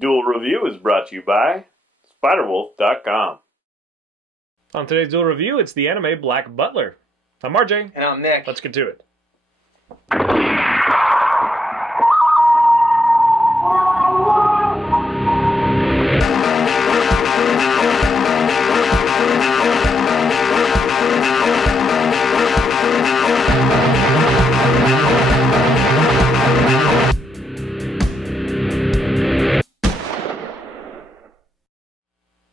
Duel Review is brought to you by SpiderWolf.com. On today's Duel Review, it's the anime Black Butler. I'm RJ. And I'm Nick. Let's get to it.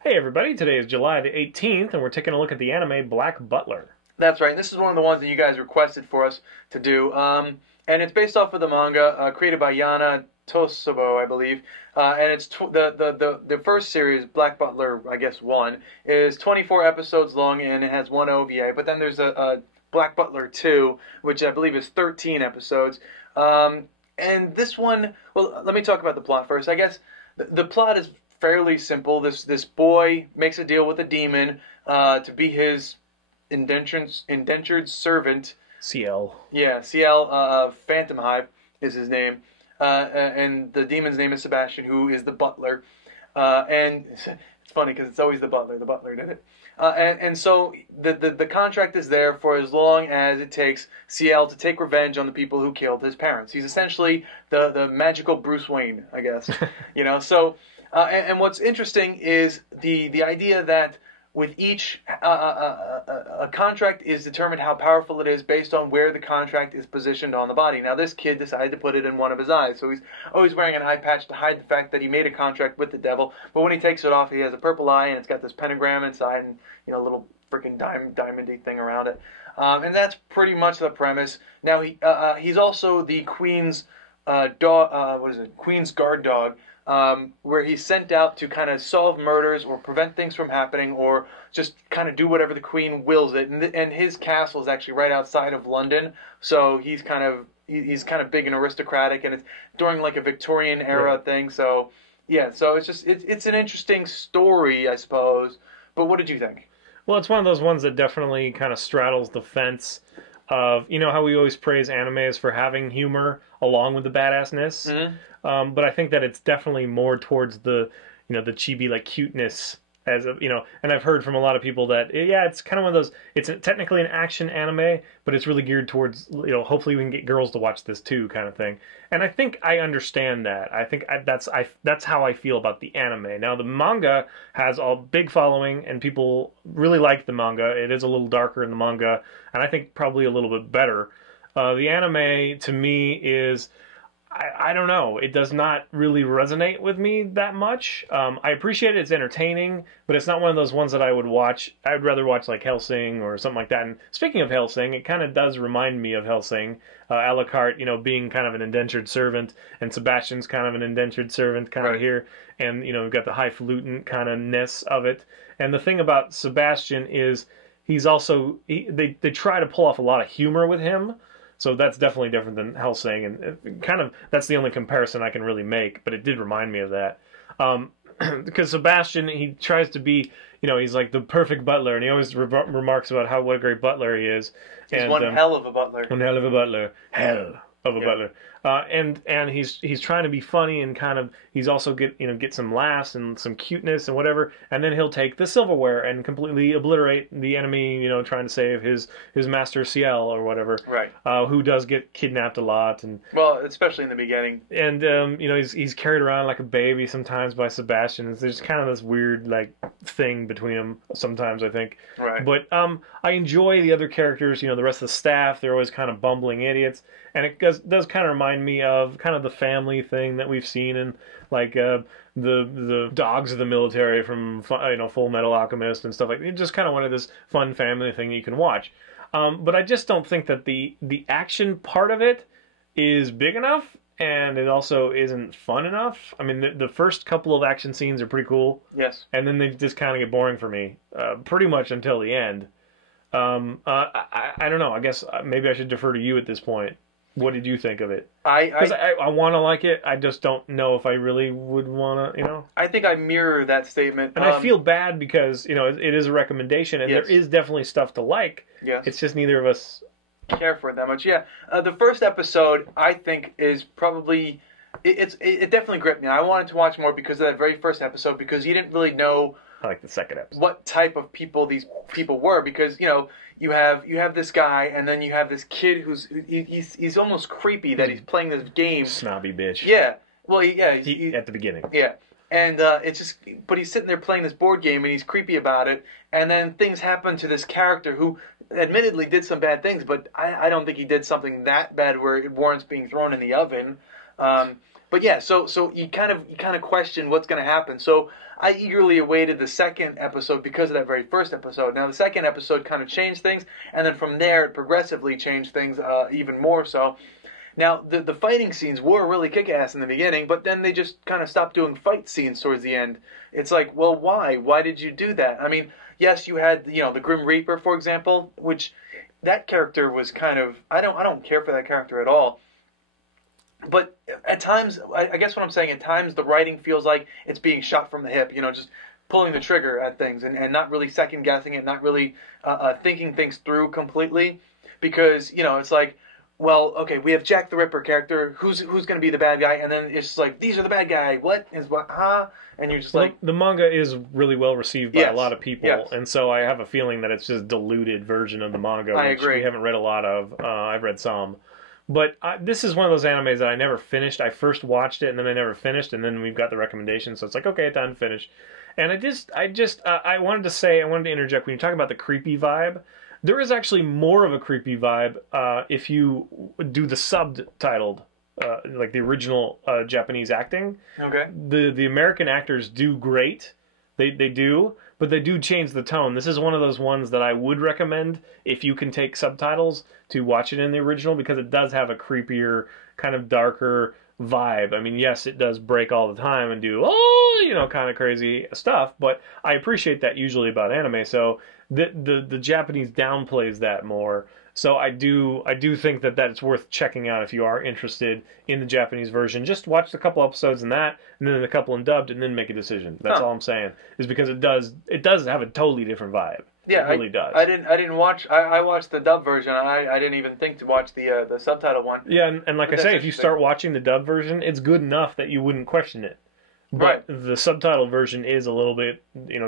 Hey everybody, today is July the 18th, and we're taking a look at the anime Black Butler. That's right. And this is one of the ones that you guys requested for us to do. And it's based off of the manga created by Yana Tosobo, I believe. And it's the first series, Black Butler, I guess 1, is 24 episodes long and it has one OVA. But then there's a Black Butler 2, which I believe is 13 episodes. And this one, well, let me talk about the plot first. I guess the plot is fairly simple. This boy makes a deal with a demon to be his indentured servant. CL. Yeah, CL Phantom Hive is his name. And the demon's name is Sebastian, who is the butler. And it's funny because it's always the butler. The butler did it. And so the contract is there for as long as it takes CL to take revenge on the people who killed his parents. He's essentially the magical Bruce Wayne, I guess. You know, so... And what's interesting is the idea that with each a contract is determined how powerful it is based on where the contract is positioned on the body. Now this kid decided to put it in one of his eyes, so he's always wearing an eye patch to hide the fact that he made a contract with the devil. But when he takes it off, he has a purple eye and it's got this pentagram inside and a little freaking diamondy thing around it. And that's pretty much the premise. Now he's also the Queen's Queen's guard dog. Where he's sent out to kind of solve murders or prevent things from happening or just kind of do whatever the Queen wills it. And his castle is actually right outside of London, so he's kind of big and aristocratic, and it's during like a Victorian era thing. So yeah, so it's an interesting story, I suppose. But what did you think? Well, it's one of those ones that definitely kind of straddles the fence of, how we always praise animes for having humor along with the badassness. Mm-hmm. But I think that it's definitely more towards the, the chibi, like, cuteness as of, and I've heard from a lot of people that, yeah, it's kind of one of those, it's technically an action anime, but it's really geared towards, hopefully we can get girls to watch this too, kind of thing. And I think I understand that. I think that's how I feel about the anime. Now, the manga has a big following, and people really like the manga. It is a little darker in the manga, and I think probably a little bit better. The anime, to me, is... I don't know. It does not really resonate with me that much. I appreciate it. It's entertaining, but it's not one of those ones that I would watch. I would rather watch like Hellsing or something like that. And speaking of Hellsing, it kind of does remind me of Hellsing. Alucard, being kind of an indentured servant, and Sebastian's kind of an indentured servant kind of here. And, we've got the highfalutin kind of ness of it. And the thing about Sebastian is he's also... They try to pull off a lot of humor with him. So that's definitely different than Hellsing, and kind of that's the only comparison I can really make. But it did remind me of that, because Sebastian, he tries to be, he's like the perfect butler, and he always remarks about what a great butler he is. He's one hell of a butler. One hell of a butler. Hell of a butler. And he's trying to be funny, and kind of he's also get some laughs and some cuteness and whatever, and then he'll take the silverware and completely obliterate the enemy, trying to save his master CL or whatever, right? Who does get kidnapped a lot, and well, especially in the beginning. And he's carried around like a baby sometimes by Sebastian. There's kind of this weird like thing between them sometimes, I think. Right. But I enjoy the other characters. The rest of the staff. They're always kind of bumbling idiots. And it does kind of remind me of kind of the family thing that we've seen in like the dogs of the military from Full Metal Alchemist and stuff like that. It's just kind of one of this fun family thing that you can watch. But I just don't think that the action part of it is big enough, and it also isn't fun enough. I mean, the first couple of action scenes are pretty cool. Yes. And then they just kind of get boring for me, pretty much until the end. I don't know. I guess maybe I should defer to you at this point. What did you think of it? Because I want to like it. I just don't know if I really would want to, I think I mirror that statement. And I feel bad because, it is a recommendation, and yes. There is definitely stuff to like. Yes. It's just neither of us care for it that much. Yeah. The first episode, I think, is probably it definitely gripped me. I wanted to watch more because of that very first episode, because you didn't really know I like the second episode. what type of people these people were, because you have this guy, and then you have this kid he's almost creepy that he's playing this game. Snobby bitch. Yeah. Well, At the beginning. Yeah. And it's just, but he's sitting there playing this board game, and he's creepy about it. And then things happen to this character who, admittedly, did some bad things, but I don't think he did something that bad where it warrants being thrown in the oven. But yeah, so you kind of question what's going to happen. So I eagerly awaited the second episode because of that very first episode. Now the second episode kind of changed things, and then from there it progressively changed things even more so. Now the fighting scenes were really kick-ass in the beginning, but then they just kind of stopped doing fight scenes towards the end. It's like, well, why? Why did you do that? I mean, yes, you had the Grim Reaper, for example, which that character was kind of, I don't care for that character at all. But at times, I guess what I'm saying, at times the writing feels like it's being shot from the hip, just pulling the trigger at things and not really second guessing it, not really thinking things through completely. Because, it's like, well, okay, we have Jack the Ripper character, who's going to be the bad guy, and then it's just like, these are the bad guy, what is what, huh? And you're just like... The manga is really well received by a lot of people, yes. And so I have a feeling that it's just a diluted version of the manga, I which agree. we haven't read a lot of. I've read some. But this is one of those animes that I never finished. I first watched it, and then I never finished, and then we've got the recommendation, so it's like, okay, time to finish. And I wanted to interject, when you talk about the creepy vibe, there is actually more of a creepy vibe if you do the subtitled, like the original Japanese acting. Okay. The American actors do great. They do, but they do change the tone. This is one of those ones that I would recommend if you can take subtitles to watch it in the original, because it does have a creepier, kind of darker vibe. I mean, yes, it does break all the time and do, kind of crazy stuff, but I appreciate that usually about anime, so the Japanese downplays that more. So I do think that it's worth checking out if you are interested in the Japanese version. Just watch a couple episodes in that, and then a couple in dubbed, and then make a decision. That's all I'm saying. Is because it does have a totally different vibe. Yeah, it really does. I didn't watch. I watched the dub version. I didn't even think to watch the subtitle one. Yeah, and like I say, if you start watching the dub version, it's good enough that you wouldn't question it. But right. The subtitle version is a little bit,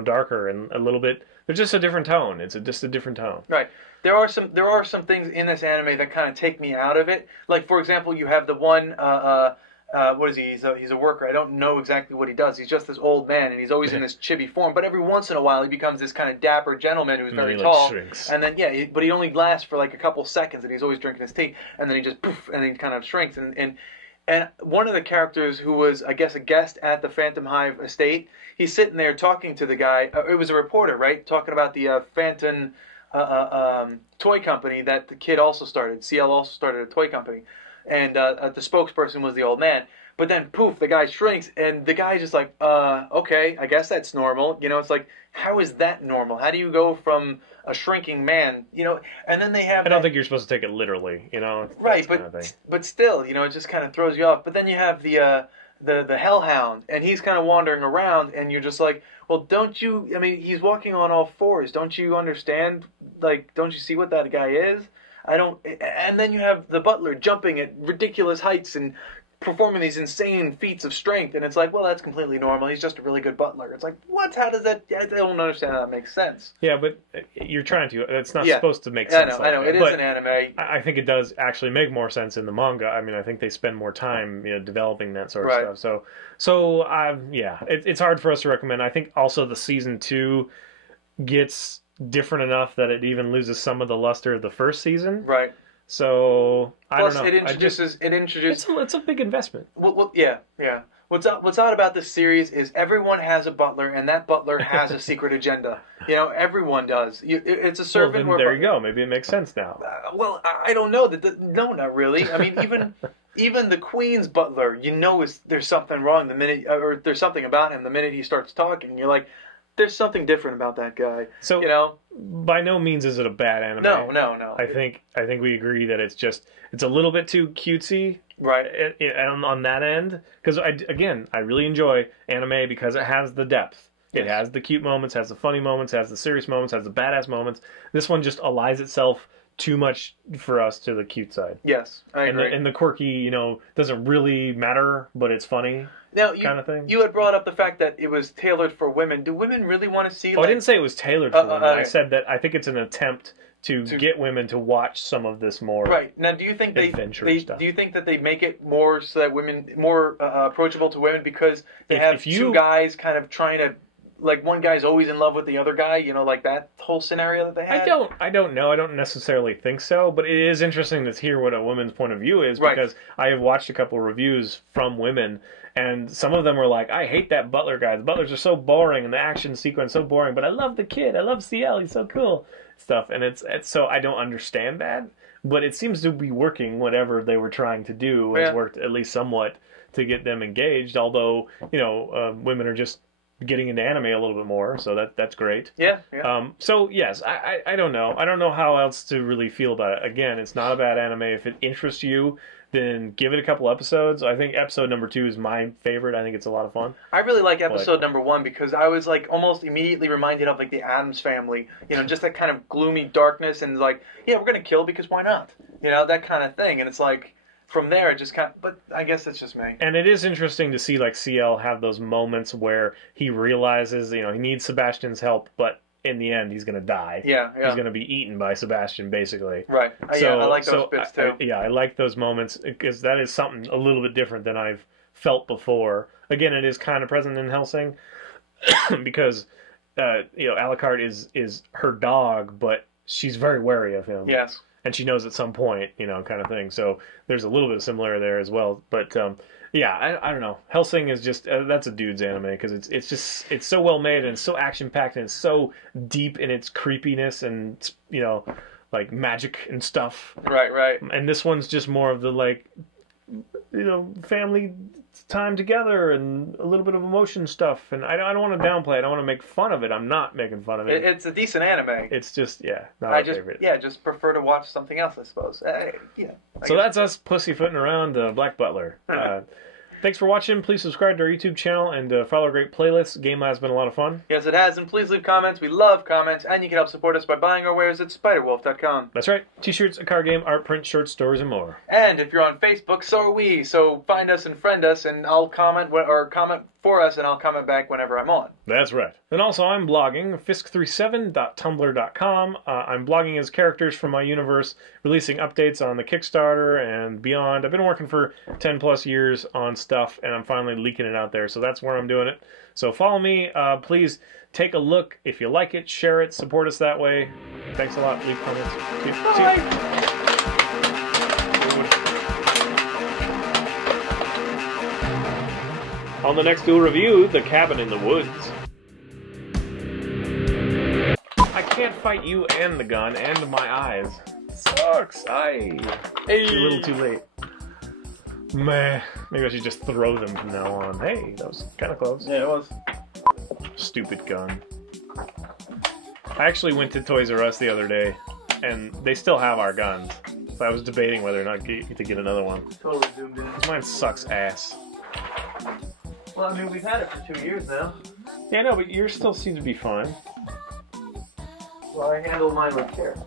darker and a little bit. There's just a different tone. It's just a different tone. Right. There are some things in this anime that kind of take me out of it. Like, for example, you have the one. What is he? He's a worker. I don't know exactly what he does. He's just this old man, and he's always in this chibi form. But every once in a while, he becomes this kind of dapper gentleman who's very tall. Shrinks. And then but he only lasts for like a couple seconds, and he's always drinking his tea. And then he just poof, and he kind of shrinks. And one of the characters who was, I guess, a guest at the Phantom Hive estate, he's sitting there talking to the guy. It was a reporter, right? Talking about the Phantom toy company that the kid also started. CL also started a toy company. And the spokesperson was the old man. But then, poof, the guy shrinks, and the guy's just like, okay, I guess that's normal. It's like, how is that normal? How do you go from a shrinking man, and then they have... I don't think you're supposed to take it literally, Right, but still, it just kind of throws you off. But then you have the Hellhound, and he's kind of wandering around, and you're just like, well, don't you... I mean, he's walking on all fours. Don't you understand? Like, don't you see what that guy is? I don't... And then you have the butler jumping at ridiculous heights and performing these insane feats of strength, and it's like, well, that's completely normal. He's just a really good butler. It's like, what? How does that... I don't understand how that makes sense. Yeah, but you're trying to... It's not supposed to make sense. I know. It is an anime. I think it does actually make more sense in the manga. I mean, I think they spend more time, developing that sort of stuff. So it's hard for us to recommend. I think also the season 2 gets different enough that it even loses some of the luster of the first season. Right. So I don't know. It introduces. It's a big investment. Well, yeah. What's odd about this series is everyone has a butler, and that butler has a secret agenda. Everyone does. It's a servant. Well, then there you go. Maybe it makes sense now. Well, I don't know. No, not really. I mean, even the Queen's butler, there's something wrong the minute, or there's something about him the minute he starts talking. You're like, there's something different about that guy. So, by no means is it a bad anime. No. I think we agree that it's a little bit too cutesy. Right. On that end, because I really enjoy anime because it has the depth. It has the cute moments, has the funny moments, has the serious moments, has the badass moments. This one just allies itself too much for us to the cute side. Yes, I agree. And the quirky, you know, doesn't really matter, but it's funny. Now, kind of thing. You had brought up the fact that it was tailored for women. Do women really want to see? Oh, I didn't say it was tailored for women. I said that I think it's an attempt to get women to watch some of this more. Right now, do you think stuff. Do you think that they make it more so that women more approachable to women because they have two guys kind of trying to, like, one guy's always in love with the other guy, you know, like that whole scenario that they had? I don't know. I don't necessarily think so, but it is interesting to hear what a woman's point of view is because I have watched a couple of reviews from women, and some of them were like, I hate that Butler guy. The Butlers are so boring, and the action sequence so boring, but I love the kid. I love CL. He's so cool. Stuff. And it's so I don't understand that, but it seems to be working. Whatever they were trying to do has worked at least somewhat to get them engaged, although, you know, women are just getting into anime a little bit more, so that's great. Yeah. So yes, I don't know. I don't know how else to really feel about it. Again, it's not a bad anime. If it interests you, then give it a couple episodes. I think episode number 2 is my favorite. I think it's a lot of fun. I really like episode number 1 because I was like almost immediately reminded of like the Addams Family, you know, just that kind of gloomy darkness and like, yeah, we're gonna kill because why not? You know, that kind of thing. And it's like, from there, it just kind of, but I guess it's just me. And it is interesting to see like CL have those moments where he realizes, you know, he needs Sebastian's help, but in the end, he's going to die. Yeah. He's going to be eaten by Sebastian, basically. Right. I like those bits, too. I like those moments, because that is something a little bit different than I've felt before. Again, it is kind of present in Hellsing, because, you know, Alucard is her dog, but she's very wary of him. Yes. And she knows at some point, you know, kind of thing. So there's a little bit of similar there as well. But, yeah, I don't know. Hellsing is just, that's a dude's anime, because it's so well made, and it's so action-packed, and it's so deep in its creepiness and, you know, like magic and stuff. Right. And this one's just more of the, like, you know, family time together and a little bit of emotion stuff. And I don't want to downplay it. I don't want to make fun of it. I'm not making fun of it. It's a decent anime. It's just, not my favorite. Yeah, just prefer to watch something else, I suppose. So that's us pussyfooting around Black Butler. Thanks for watching. Please subscribe to our YouTube channel and follow our great playlists. Game Lab's been a lot of fun. Yes, it has. And please leave comments. We love comments. And you can help support us by buying our wares at spiderwolf.com. That's right. T-shirts, a card game, art print, short stories, and more. And if you're on Facebook, so are we. So find us and friend us, and I'll comment or comment for us, and I'll comment back whenever I'm on. That's right. And also, I'm blogging, fisk37.tumblr.com. I'm blogging as characters from my universe, releasing updates on the Kickstarter and beyond. I've been working for 10 plus years on stuff, and I'm finally leaking it out there, so that's where I'm doing it. So follow me. Please take a look. If you like it, share it, support us that way. Thanks a lot. Leave comments. See you. Bye. On the next Duel review, The Cabin in the Woods. I can't fight you and the gun and my eyes. Sucks. Hey. It's a little too late. Meh. Maybe I should just throw them from now on. Hey, that was kind of close. Yeah, it was. Stupid gun. I actually went to Toys R Us the other day, and they still have our guns. So I was debating whether or not to get another one. Totally zoomed in. Mine sucks ass. Well, I mean, we've had it for 2 years now. Yeah, no, but yours still seems to be fine. Well, I handle mine with care.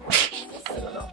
I don't know.